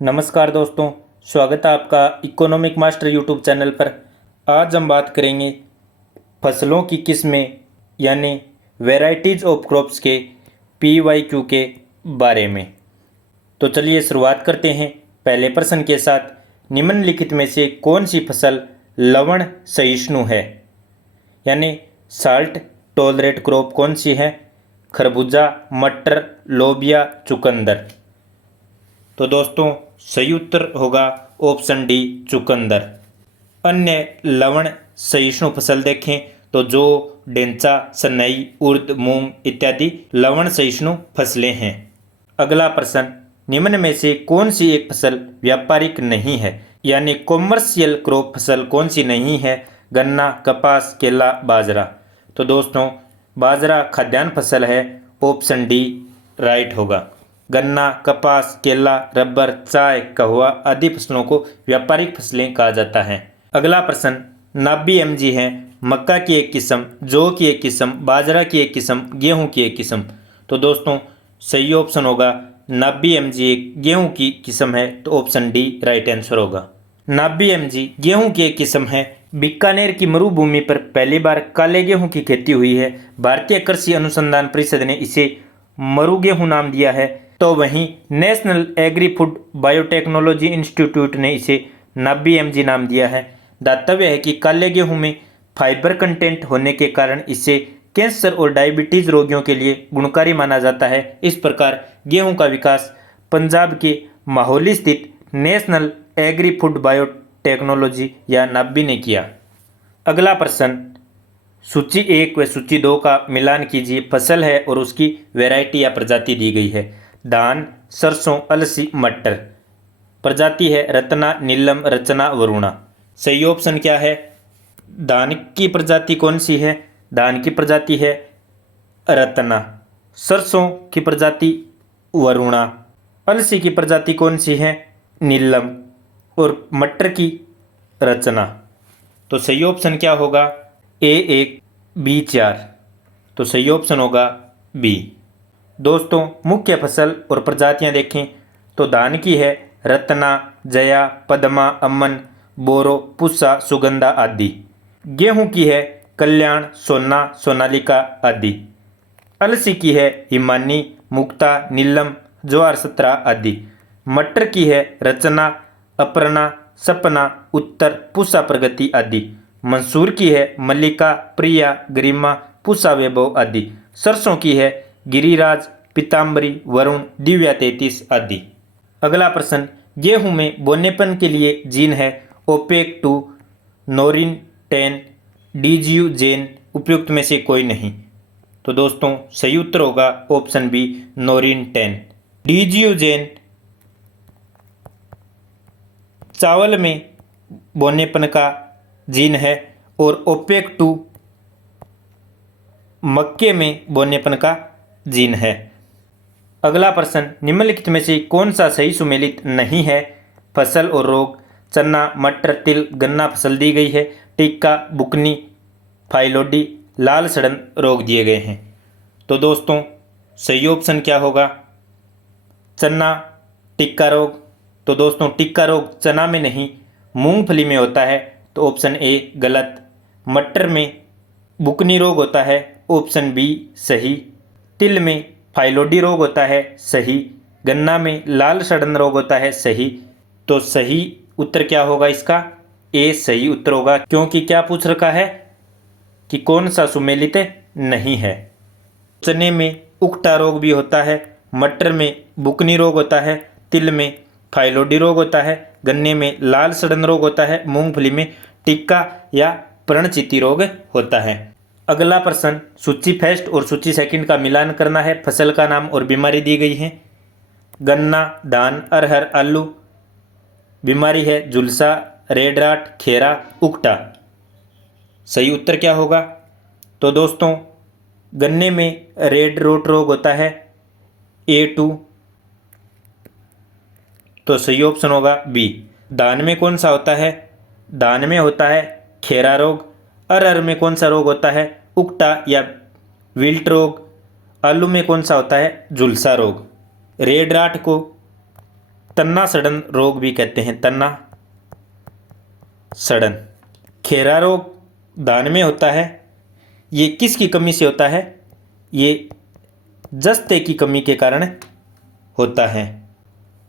नमस्कार दोस्तों, स्वागत है आपका इकोनॉमिक मास्टर यूट्यूब चैनल पर। आज हम बात करेंगे फसलों की किस्में यानी वैरायटीज़ ऑफ क्रॉप्स के PYQ के बारे में। तो चलिए शुरुआत करते हैं पहले प्रश्न के साथ। निम्नलिखित में से कौन सी फसल लवण सहिष्णु है, यानी साल्ट टॉलरेट क्रॉप कौन सी है? खरबूजा, मटर, लोबिया, चुकंदर। तो दोस्तों सही उत्तर होगा ऑप्शन डी, चुकंदर। अन्य लवण सहिष्णु फसल देखें तो जौ, डेंचा, सनई, उर्द, मूंग इत्यादि लवण सहिष्णु फसलें हैं। अगला प्रश्न, निम्न में से कौन सी एक फसल व्यापारिक नहीं है, यानी कॉमर्शियल क्रॉप फसल कौन सी नहीं है? गन्ना, कपास, केला, बाजरा। तो दोस्तों बाजरा खाद्यान्न फसल है, ऑप्शन डी राइट होगा। गन्ना, कपास, केला, रबर, चाय, कहवा आदि फसलों को व्यापारिक फसलें कहा जाता है। अगला प्रश्न, नाबी एमजी है मक्का की एक किस्म, जौ की एक किस्म, बाजरा की एक किस्म, गेहूं की एक किस्म। तो दोस्तों सही ऑप्शन होगा नाबी एमजी एक गेहूं की किस्म है, तो ऑप्शन डी राइट आंसर होगा। नाबी एमजी गेहूं की एक किस्म है। बीकानेर की मरुभूमि पर पहली बार काले गेहूं की खेती हुई है। भारतीय कृषि अनुसंधान परिषद ने इसे मरु गेहूं नाम दिया है, तो वहीं national agri food biotechnology institute ने इसे नाबी एमजी नाम दिया है। दातव्य है कि काले गेहूं में फाइबर कंटेंट होने के कारण इसे कैंसर और डायबिटीज रोगियों के लिए गुणकारी माना जाता है। इस प्रकार गेहूं का विकास पंजाब के माहौली स्थित नेशनल एग्री फूड बायोटेक्नोलॉजी या नाबी ने किया। अगला प्रश्न, सूची 1 व सूची 2 का मिलान कीजिए। फसल है और उसकी वैरायटी या प्रजाति दी गई है। धान, सरसों, अलसी, मटर। प्रजाति है रत्ना, नीलम, रचना, वरुणा। सही ऑप्शन क्या है? धान की प्रजाति कौन सी है? धान की प्रजाति है रत्ना। सरसों की प्रजाति वरुणा। अलसी की प्रजाति कौन सी है? नीलम। और मटर की रचना। तो सही ऑप्शन क्या होगा? A1, B4। तो सही ऑप्शन होगा बी। दोस्तों मुख्य फसल और प्रजातियां देखें तो धान की है रत्ना, जया, पद्मा, अमन, बोरो, पुष्सा, सुगंधा आदि। गेहूं की है कल्याण, सोना, सोनालिका आदि। अलसी की है हिमानी, मुक्ता, नीलम, ज्वार 17 आदि। मटर की है रचना, अपर्णा, सपना, उत्तर, पुष्सा, प्रगति आदि। मंसूर की है मल्लिका, प्रिया, गरिमा, पुष्सा, वैभव आदि। सरसों की है गिरिराज, पीताम्बरी, वरुण, दिव्या 33 आदि। अगला प्रश्न, गेहूं में बोनेपन के लिए जीन है ओपेक 2, नोरिन 10, डीजीयू जेन। उपयुक्त में से कोई नहीं। तो दोस्तों सही उत्तर होगा ऑप्शन बी, नोरिन 10। डीजीयू जेन चावल में बोनेपन का जीन है और ओपेक 2 मक्के में बोनेपन का जीन है। अगला प्रश्न, निम्नलिखित में से कौन सा सही सुमेलित नहीं है? फसल और रोग। चना, मटर, तिल, गन्ना फसल दी गई है। टिक्का, बुकनी, फाइलोडी, लाल सड़न रोग दिए गए हैं। तो दोस्तों सही ऑप्शन क्या होगा? चना, टिक्का रोग। तो दोस्तों टिक्का रोग चना में नहीं मूंगफली में होता है, तो ऑप्शन ए गलत। मटर में बुकनी रोग होता है, ऑप्शन बी सही। तिल में फाइलोडी रोग होता है, सही। गन्ना में लाल सड़न रोग होता है, सही। तो सही उत्तर क्या होगा इसका? ए सही उत्तर होगा, क्योंकि क्या पूछ रखा है कि कौन सा सुमेलित नहीं है। चने में उकटा रोग भी होता है, मटर में बुकनी रोग होता है, तिल में फाइलोडी रोग होता है, गन्ने में लाल सड़न रोग होता है, मूंगफली में टिक्का या पर्णचिति रोग होता है। अगला प्रश्न, सूची फर्स्ट और सूची सेकंड का मिलान करना है। फसल का नाम और बीमारी दी गई है। गन्ना, धान, अरहर, आलू। बीमारी है झुलसा, रेड राट, खेरा, उकटा। सही उत्तर क्या होगा? तो दोस्तों गन्ने में रेड रोट रोग होता है, A2। तो सही ऑप्शन होगा बी। धान में कौन सा होता है? धान में होता है खेरा रोग। अरहर में कौन सा रोग होता है? उकटा या विल्ट रोग। आलू में कौन सा होता है? झुलसा रोग। रेड राट को तन्ना सड़न रोग भी कहते हैं, तन्ना सड़न। खेरा रोग धान में होता है। ये किसकी कमी से होता है? ये जस्ते की कमी के कारण होता है।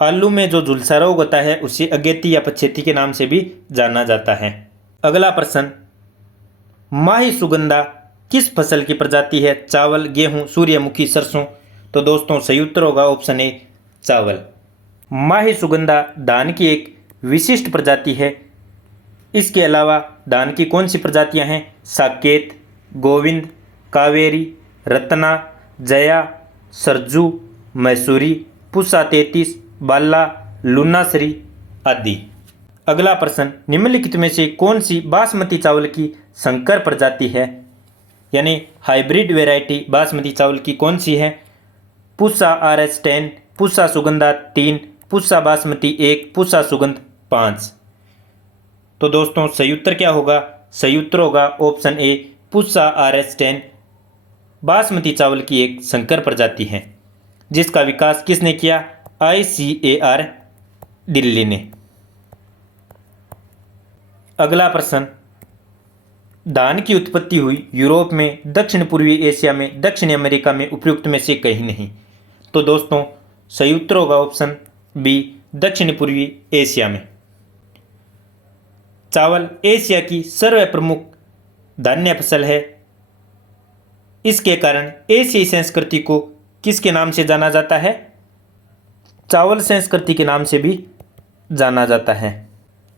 आलू में जो झुलसा रोग होता है उसे अगेती या पछेती के नाम से भी जाना जाता है। अगला प्रश्न, माही सुगंधा किस फसल की प्रजाति है? चावल, गेहूं, सूर्यमुखी, सरसों। तो दोस्तों सही उत्तर होगा ऑप्शन ए, चावल। माही सुगंधा धान की एक विशिष्ट प्रजाति है। इसके अलावा धान की कौन सी प्रजातियां हैं? साकेत, गोविंद, कावेरी, रत्ना, जया, सरजू, मैसूरी, पूसा 33, बाला, लूनासरी आदि। अगला प्रश्न, निम्नलिखित में से कौन सी बासमती चावल की संकर प्रजाति है? यानी हाइब्रिड वैरायटी बासमती चावल की कौन सी है? पूसा RS 10, पूसा सुगंधा 3, पूसा बासमती 1, पूसा सुगंध 5। तो दोस्तों सही उत्तर क्या होगा? सही उत्तर होगा option A, Pusa RS 10 basmati चावल की एक संकर प्रजाति है, जिसका विकास किसने किया? ICAR दिल्ली ने। अगला प्रश्न, धान की उत्पत्ति हुई यूरोप में, दक्षिण पूर्वी एशिया में, दक्षिण अमेरिका में, उपयुक्त में से कहीं नहीं। तो दोस्तों सही उत्तर होगा ऑप्शन बी, दक्षिण पूर्वी एशिया में। चावल एशिया की सर्वप्रमुख धान्य फसल है। इसके कारण एशियाई संस्कृति को किसके नाम से जाना जाता है? चावल संस्कृति के नाम से भी जाना जाता है।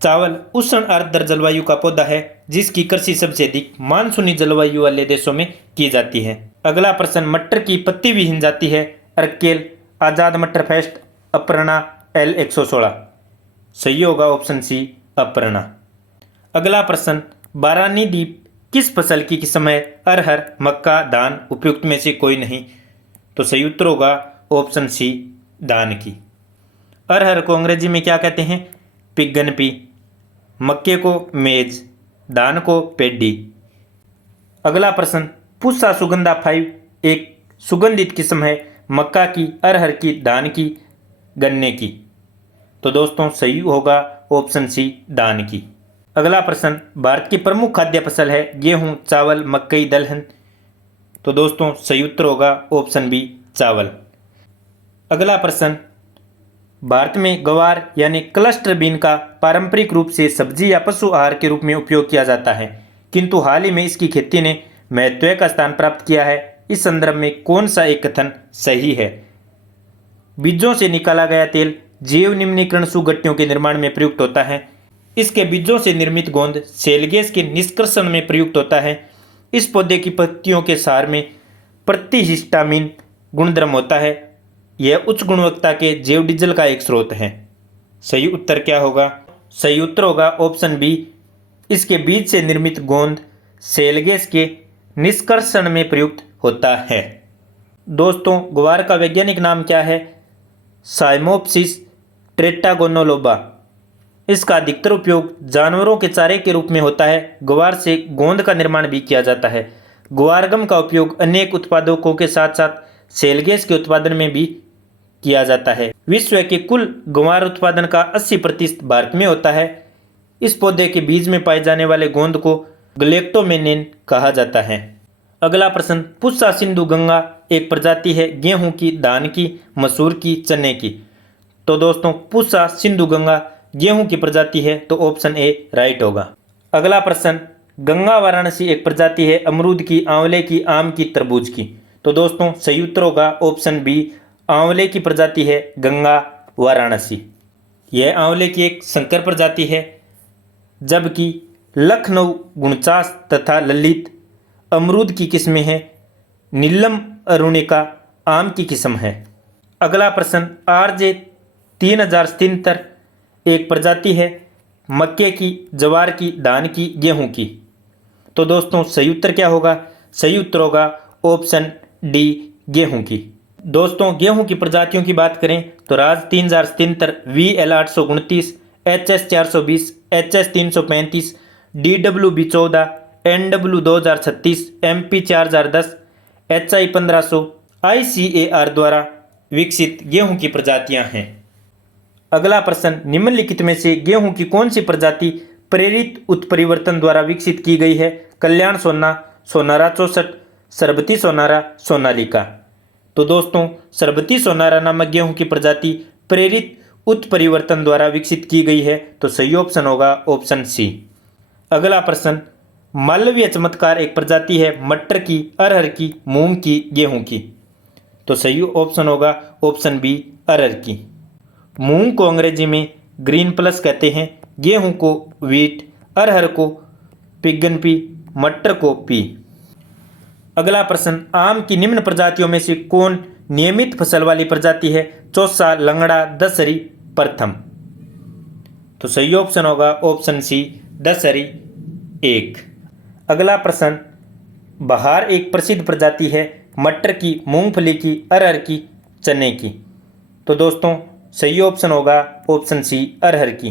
चावल उष्ण आर्द्र जलवायु का पौधा है, जिसकी कृषि सबसे अधिक मानसूनी जलवायु वाले देशों में की जाती है। अगला प्रश्न, मटर की पत्ती विहीन जाति है? अर्केल, आजाद मटर फेस्ट, अपर्णा, L116। सही होगा ऑप्शन सी, अपर्णा। अगला प्रश्न, बारानी द्वीप किस फसल की किस्म है? अरहर, मक्का, धान, उपयुक्त में से कोई नहीं। तो सही उत्तर होगा ऑप्शन सी, धान की। अरहर को अंग्रेजी में क्या कहते हैं? Pigeon P. मक्के को मेज, धान को पेडी। अगला प्रश्न, पूसा सुगंधा 5 एक सुगंधित किस्म है? मक्का की, अरहर की, धान की, गन्ने की। तो दोस्तों सही होगा ऑप्शन सी, धान की। अगला प्रश्न, भारत की प्रमुख खाद्य फसल है? गेहूं, चावल, मकई, दलहन। तो दोस्तों सही उत्तर होगा ऑप्शन बी, चावल। अगला प्रश्न, भारत में गवार यानी क्लस्टर बीन का पारंपरिक रूप से सब्जी या पशु आहार के रूप में उपयोग किया जाता है, किंतु हाल ही में इसकी खेती ने महत्व का स्थान प्राप्त किया है। इस संदर्भ में कौन सा एक कथन सही है? बीजों से निकाला गया तेल जैव निम्नीकरण सुगट्टियों के निर्माण में प्रयुक्त होता है। इसके बीजों से निर्मित गोंद सेल गैस के निष्कर्षण में प्रयुक्त होता है। इस पौधे की पत्तियों के सार में प्रतिहिस्टामिन गुणधर्म होता है। यह उच्च गुणवत्ता के जैव डीजल का एक स्रोत है। सही उत्तर क्या होगा? सही उत्तर होगा ऑप्शन बी, इसके बीज से निर्मित गोंद सेल गैस के निष्कर्षण में प्रयुक्त होता है। दोस्तों ग्वार का वैज्ञानिक नाम क्या है? साइमोप्सिस टेट्रागोनोलोबा। इसका अधिकतर उपयोग जानवरों के चारे के रूप में होता है। ग्वार से गोंद का निर्माण भी किया जाता है। ग्वार गम का उपयोग अनेक उत्पादकों के साथ साथ सेल गैस के उत्पादन में भी किया जाता है। विश्व के कुल ग्वार उत्पादन का 80% भारत में होता है। इस पौधे के बीज में पाए जाने वाले गोंद को ग्लेक्टोमेनेन कहा जाता है। अगला प्रश्न, पुस्सा सिंधु गंगा एक प्रजाति है गेहूं की, धान की, मसूर की, चने की। तो दोस्तों पुस्सा सिंधु गंगा गेहूं की प्रजाति है, तो ऑप्शन ए राइट होगा। अगला प्रश्न, गंगा वाराणसी एक प्रजाति है अमरूद की, आंवले की, आम की, तरबूज की। तो दोस्तों सही उत्तर होगा ऑप्शन बी, आंवले की प्रजाति है गंगा वाराणसी। यह आंवले की एक संकर प्रजाति है, जबकि लखनऊ 49 तथा ललित अमरूद की किस्में हैं। नीलम अरुणिका आम की किस्म है। अगला प्रश्न, RJ 3073 एक प्रजाति है मक्के की, जवार की, धान की, गेहूं की। तो दोस्तों सही उत्तर क्या होगा? सही उत्तर होगा ऑप्शन डी, गेहूं की। दोस्तों गेहूं की प्रजातियों की बात करें तो राज 3073, VL 829, HS 420, HS 335, DWB 14, NW 2036, MP 4010, HI 1500 ICAR द्वारा विकसित गेहूं की प्रजातियां हैं। अगला प्रश्न, निम्नलिखित में से गेहूं की कौन सी प्रजाति प्रेरित उत्परिवर्तन द्वारा विकसित की गई है? कल्याण सोना, सोनारा 64, सरबती सोनारा, सोनालिका। तो दोस्तों सरबती सोनारा नामक गेहूं की प्रजाति प्रेरित उत्परिवर्तन द्वारा विकसित की गई है, तो सही ऑप्शन होगा ऑप्शन सी। अगला प्रश्न, मालवीय चमत्कार एक प्रजाति है मटर की, अरहर की, मूंग की, गेहूं की। तो सही ऑप्शन होगा ऑप्शन बी, अरहर की। मूंग को अंग्रेजी में ग्रीन प्लस कहते हैं, गेहूं को व्हीट, अरहर को पिगन पी, मटर को पी। अगला प्रश्न, आम की निम्न प्रजातियों में से कौन नियमित फसल वाली प्रजाति है? चौसा, लंगड़ा, दशहरी, प्रथम। तो सही ऑप्शन होगा ऑप्शन सी, दशहरी 1। अगला प्रश्न, बहार एक प्रसिद्ध प्रजाति है मटर की, मूंगफली की, अरहर की, चने की। तो दोस्तों सही ऑप्शन होगा ऑप्शन सी, अरहर की।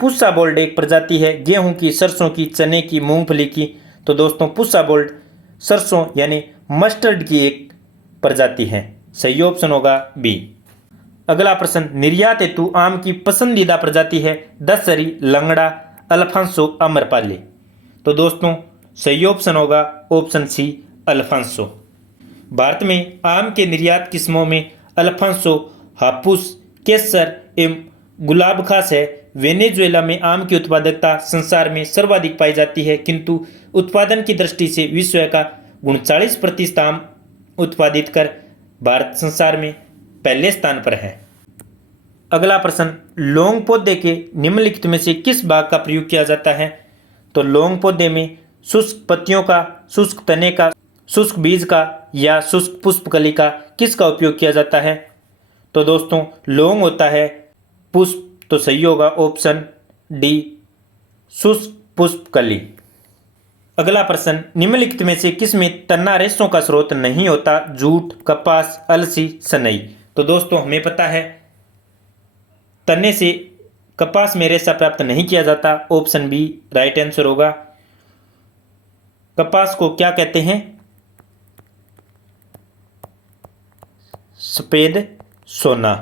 पुस्सा बोल्ड एक प्रजाति है गेहूं की, सरसों की, चने की, मूंगफली की। तो दोस्तों पुस्सा बोल्ड सरसों यानी मस्टर्ड की एक प्रजाति है, सही ऑप्शन होगा बी। अगला प्रश्न, निर्यात हेतु आम की पसंदीदा प्रजाति है दशहरी, लंगड़ा, अल्फांसो, अम्रपाली। तो दोस्तों सही ऑप्शन होगा ऑप्शन सी, अल्फांसो। भारत में आम के निर्यात किस्मों में अल्फांसो, हापुस, केसर एवं गुलाब खास है। वेनेजुएला में आम की उत्पादकता संसार में सर्वाधिक पाई जाती है, किंतु उत्पादन की दृष्टि से विश्व का 39% आम उत्पादित कर भारत संसार में पहले स्थान पर है। अगला प्रश्न, लौंग पौधे के निम्नलिखित में से किस भाग का प्रयोग किया जाता है? तो लौंग पौधे में शुष्क पत्तियों का, शुष्क तने का, शुष्क बीज का या शुष्क पुष्पकली का किसका उपयोग किया जाता है? तो दोस्तों लौंग होता है पुष्प, तो सही होगा ऑप्शन डी, शुष्क पुष्पकली। अगला प्रश्न, निम्नलिखित में से किसमें तना रेशों का स्रोत नहीं होता? जूट, कपास, अलसी, सनई। तो दोस्तों हमें पता है तने से कपास में रेशा प्राप्त नहीं किया जाता, ऑप्शन बी राइट आंसर होगा। कपास को क्या कहते हैं? सफेद सोना।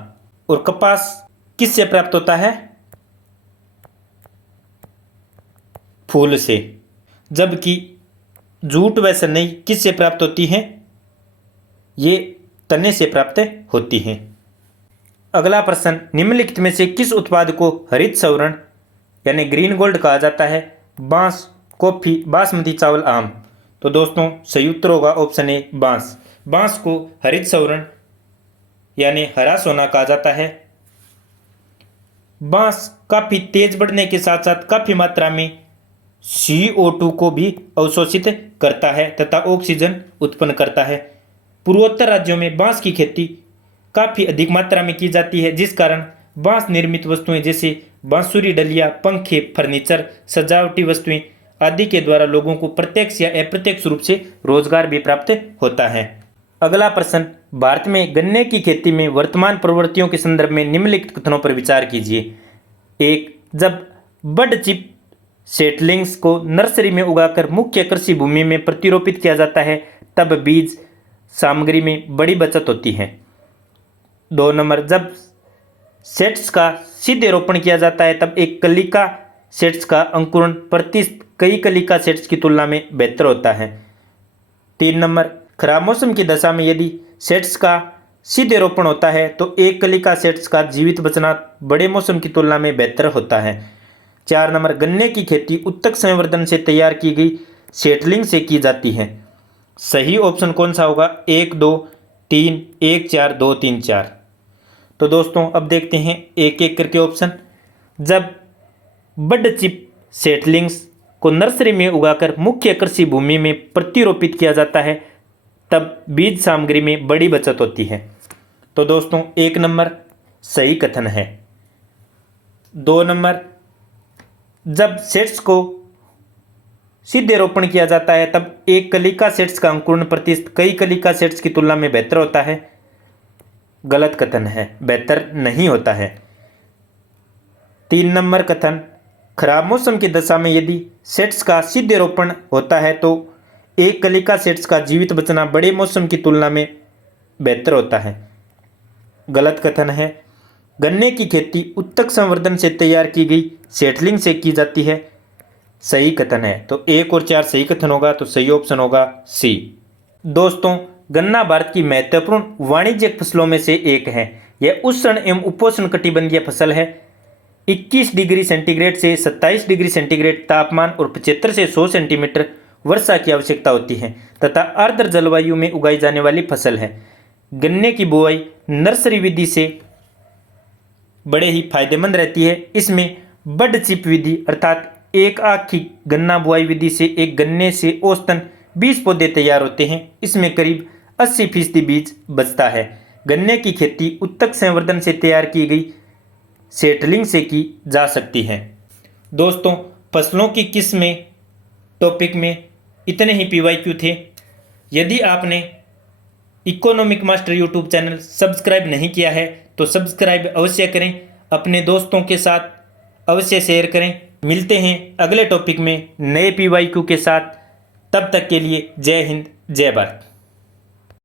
और कपास किससे प्राप्त होता है? फूल से। जबकि जूट व सनई किससे प्राप्त होती हैं? ये तने से प्राप्त होती हैं। अगला प्रश्न, निम्नलिखित में से किस उत्पाद को हरित स्वर्ण यानी ग्रीन गोल्ड कहा जाता है? बांस, कॉफी, बासमती चावल, आम। तो दोस्तों सही उत्तर होगा ऑप्शन ए, बांस। बांस को हरित स्वर्ण यानी हरा सोना कहा जाता है। बांस काफी तेज बढ़ने के साथ साथ काफी मात्रा में CO2 को भी अवशोषित करता है तथा ऑक्सीजन उत्पन्न करता है। पूर्वोत्तर राज्यों में बांस की खेती काफी अधिक मात्रा में की जाती है, जिस कारण बांस निर्मित वस्तुएं जैसे बांसुरी, डलिया, पंखे, फर्नीचर, सजावटी वस्तुएं आदि के द्वारा लोगों को प्रत्यक्ष या अप्रत्यक्ष रूप से रोजगार भी प्राप्त होता है। अगला प्रश्न, भारत में गन्ने की खेती में वर्तमान प्रवृत्तियों के संदर्भ में निम्नलिखित कथनों पर विचार कीजिए। 1. जब बड चिप सेटलिंग्स को नर्सरी में उगाकर मुख्य कृषि भूमि में प्रतिरोपित किया जाता है, तब बीज सामग्री में बड़ी बचत होती है। 2 नंबर, जब सेट्स का सीधे रोपण किया जाता है तब एक कलिका सेट्स का अंकुरण प्रतिशत कई कलिका सेट्स की तुलना में बेहतर होता है। 3 नंबर, खराब मौसम की दशा में यदि सेट्स का सीधे रोपण होता है तो एक कलिका सेट्स का जीवित बचना बड़े मौसम की तुलना में बेहतर होता है। 4 नंबर, गन्ने की खेती उत्तक संवर्धन से तैयार की गई सेटलिंग से की जाती है। सही ऑप्शन कौन सा होगा? 1, 2, 3, 1, 4, 2, 3, 4। तो दोस्तों अब देखते हैं एक एक करके ऑप्शन। जब बड चिप सेटलिंग्स को नर्सरी में उगाकर मुख्य कृषि भूमि में प्रतिरोपित किया जाता है तब बीज सामग्री में बड़ी बचत होती है। तो दोस्तों 1 नंबर सही कथन है। 2 नंबर, जब सेट्स को सीधे रोपण किया जाता है तब एक कलिका सेट्स का अंकुरण प्रतिशत कई कलिका सेट्स की तुलना में बेहतर होता है। गलत कथन है, बेहतर नहीं होता है। 3 नंबर कथन, खराब मौसम की दशा में यदि सेट्स का सीधे रोपण होता है तो एक कलिका सेट्स का जीवित बचना बड़े मौसम की तुलना में बेहतर होता है। गलत कथन है। गन्ने की खेती उत्तक संवर्धन से तैयार की गई सेटलिंग से की जाती है। सही कथन है। तो 1 और 4 सही कथन होगा, तो सही ऑप्शन होगा सी। दोस्तों, गन्ना भारत की महत्वपूर्ण वाणिज्यिक फसलों में से एक है। यह उष्ण एवं उपोष्ण कटिबंधीय फसल है। 21 डिग्री सेंटीग्रेड से 27 डिग्री सेंटीग्रेड तापमान और 75 से 100 सेंटीमीटर वर्षा की आवश्यकता होती है तथा आर्द्र जलवायु में उगाई जाने वाली फसल है। गन्ने की बुआई नर्सरी विधि से बड़े ही फायदेमंद रहती है। इसमें बड चिप विधि अर्थात एक आख की गन्ना बुआई विधि से एक गन्ने से औसतन 20 पौधे तैयार होते हैं। इसमें करीब 80% बीज बचता है। गन्ने की खेती उत्तक संवर्धन से तैयार की गई सेटलिंग से की जा सकती है। दोस्तों, फसलों की किस्में टॉपिक में इतने ही PYQ थे। यदि आपने economic master YouTube channel subscribe नहीं किया है तो सब्सक्राइब अवश्य करें, अपने दोस्तों के साथ अवश्य शेयर करें। मिलते हैं अगले टॉपिक में नए PYQ के साथ। तब तक के लिए जय हिंद, जय भारत।